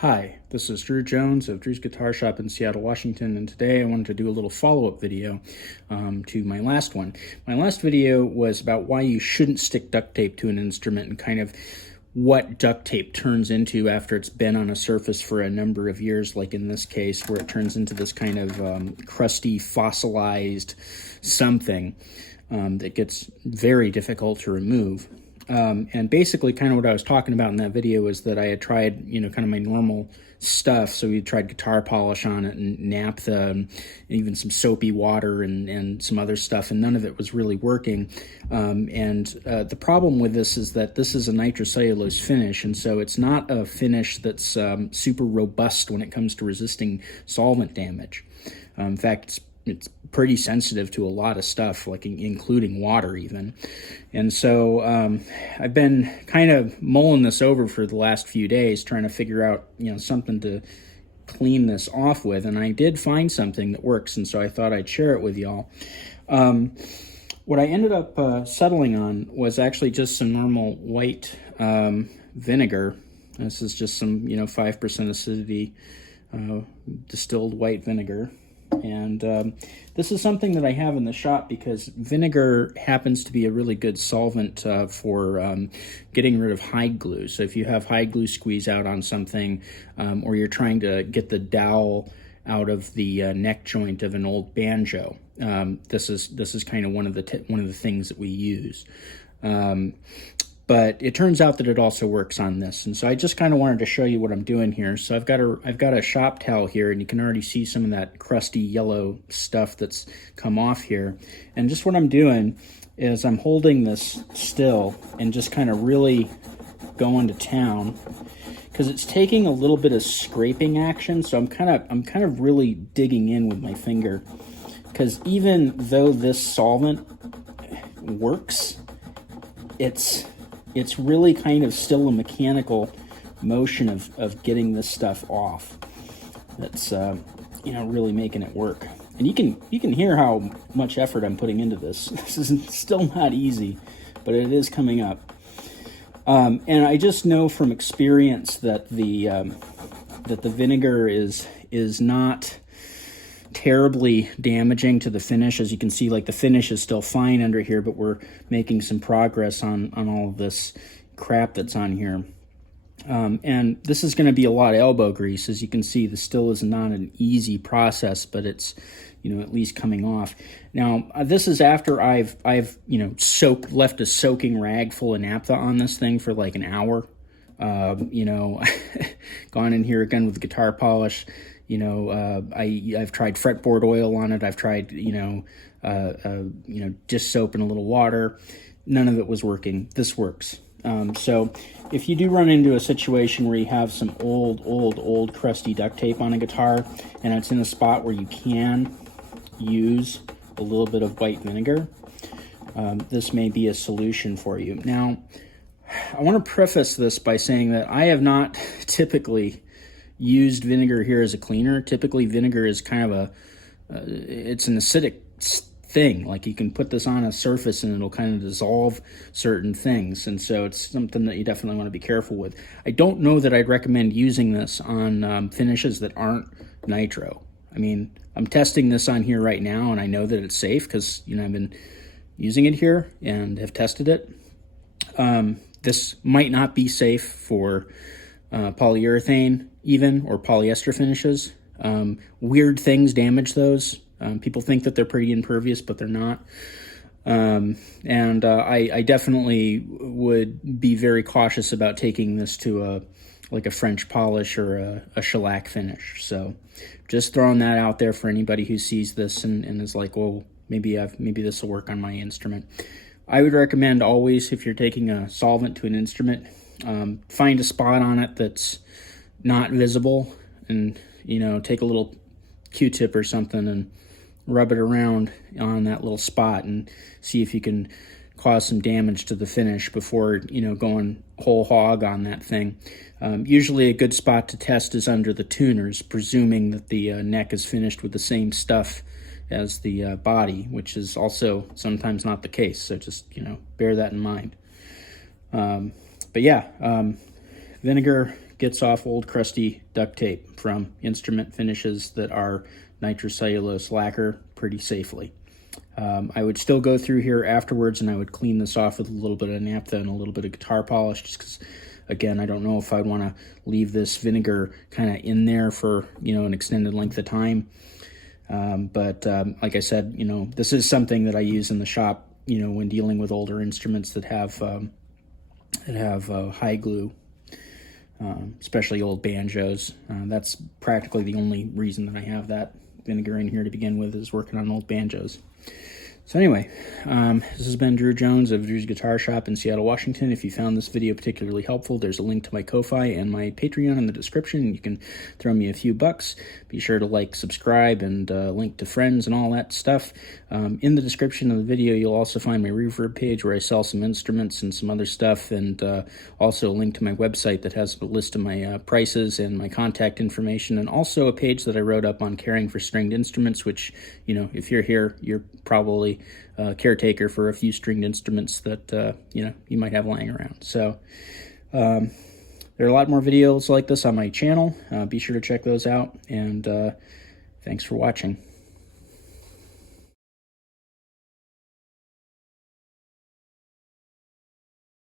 Hi, this is Drew Jones of Drewsguitarshop in Seattle, Washington, and today I wanted to do a little follow-up video to my last one. My last video was about why you shouldn't stick duct tape to an instrument and kind of what duct tape turns into after it's been on a surface for a number of years, like in this case, where it turns into this kind of crusty, fossilized something that gets very difficult to remove. And basically kind of what I was talking about in that video is that I had tried, kind of my normal stuff. So we tried guitar polish on it and naphtha and even some soapy water and some other stuff, and none of it was really working. The problem with this is that this is a nitrocellulose finish, and so it's not a finish that's super robust when it comes to resisting solvent damage. In fact, it's pretty sensitive to a lot of stuff, like including water even. And so I've been kind of mulling this over for the last few days, trying to figure out, something to clean this off with. And I did find something that works, and so I thought I'd share it with y'all. What I ended up settling on was actually just some normal white vinegar. This is just some, 5% acidity distilled white vinegar. And this is something that I have in the shop because vinegar happens to be a really good solvent for getting rid of hide glue. So if you have hide glue squeeze out on something, or you're trying to get the dowel out of the neck joint of an old banjo, this is kind of one of the things that we use. But it turns out that it also works on this, and so I just kind of wanted to show you what I'm doing here. So I've got a shop towel here, and you can already see some of that crusty yellow stuff that's come off here. And just what I'm doing is I'm holding this still and just kind of really going to town because it's taking a little bit of scraping action. So I'm kind of really digging in with my finger, because even though this solvent works, it's really kind of still a mechanical motion of getting this stuff off that's really making it work. And you can hear how much effort I'm putting into this. This is still not easy, but it is coming up. And I just know from experience that the vinegar is not terribly damaging to the finish. As you can see, like, the finish is still fine under here, but we're making some progress on all of this crap that's on here. And this is going to be a lot of elbow grease. As you can see, this still is not an easy process, but it's, at least coming off. Now, this is after I've left a soaking rag full of naphtha on this thing for like an hour. Gone in here again with guitar polish. I've tried fretboard oil on it. I've tried, just soap and a little water. None of it was working. This works. So if you do run into a situation where you have some old crusty duct tape on a guitar and it's in a spot where you can use a little bit of white vinegar, this may be a solution for you. Now, I want to preface this by saying that I have not typically used vinegar here as a cleaner. Typically, vinegar is kind of it's an acidic thing. Like, you can put this on a surface and it'll kind of dissolve certain things, and so it's something that you definitely want to be careful with. I don't know that I'd recommend using this on finishes that aren't nitro. I mean, I'm testing this on here right now, and I know that it's safe because, I've been using it here and have tested it. This might not be safe for polyurethane even, or polyester finishes. Weird things damage those. People think that they're pretty impervious, but they're not. I definitely would be very cautious about taking this to a French polish or a shellac finish. So just throwing that out there for anybody who sees this and is like, well, maybe this will work on my instrument. I would recommend always, if you're taking a solvent to an instrument, find a spot on it that's not visible, and take a little Q-tip or something and rub it around on that little spot and see if you can cause some damage to the finish before going whole hog on that thing. Usually a good spot to test is under the tuners, presuming that the neck is finished with the same stuff as the body, which is also sometimes not the case, so just bear that in mind. But yeah, vinegar gets off old crusty duct tape from instrument finishes that are nitrocellulose lacquer pretty safely. I would still go through here afterwards and I would clean this off with a little bit of naphtha and a little bit of guitar polish, just because, again, I don't know if I'd want to leave this vinegar kind of in there for, an extended length of time. But like I said, this is something that I use in the shop, when dealing with older instruments that have high glue, especially old banjos. That's practically the only reason that I have that vinegar in here to begin with, is working on old banjos. So anyway, this has been Drew Jones of Drew's Guitar Shop in Seattle, Washington. If you found this video particularly helpful, there's a link to my Ko-Fi and my Patreon in the description. You can throw me a few bucks. Be sure to like, subscribe, and link to friends and all that stuff. In the description of the video, you'll also find my Reverb page where I sell some instruments and some other stuff, and also a link to my website that has a list of my prices and my contact information, and also a page that I wrote up on caring for stringed instruments, which, if you're here, you're probably caretaker for a few stringed instruments that you might have lying around. So there are a lot more videos like this on my channel. Be sure to check those out, and thanks for watching.